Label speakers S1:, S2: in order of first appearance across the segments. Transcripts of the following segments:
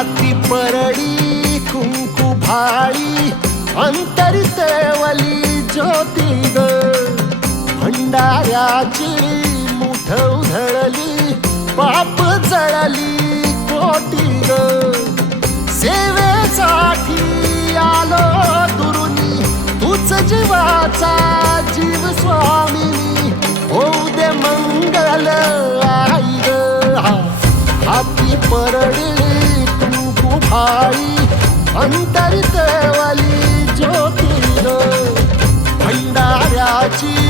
S1: हाती परडी कुंकू भाळी अंतरी तेवली ज्योती ग भंडाऱ्याची मुठ उधळली पाप जळली कोटी ग सेवेसाठी आलो दुरुनी तूच जीवाचा जीव स्वामिनी. होऊ दे मंगल आई ग हाती परडी आई. भाई अंतरित वाली ज्योती भंडाऱ्याची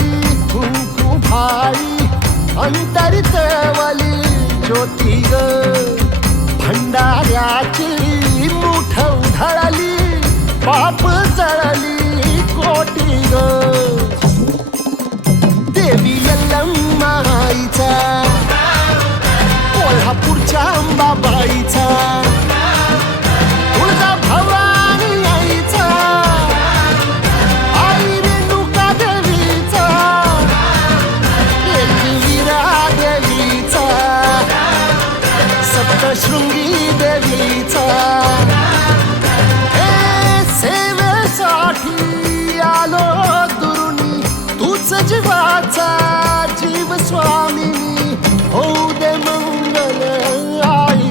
S1: अंतरित वाली ज्योती ग. भंडाऱ्याची मुठ उधळली पाप जळली कोटी ग. सप्तशृंगी देवीचा. हे सेवेसाठी आलो दुरुनी तूच जीवाचा जीव स्वामिनी. होऊ दे मंगल आई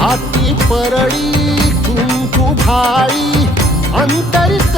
S1: हाती परळी कुंकू भाई अंतरित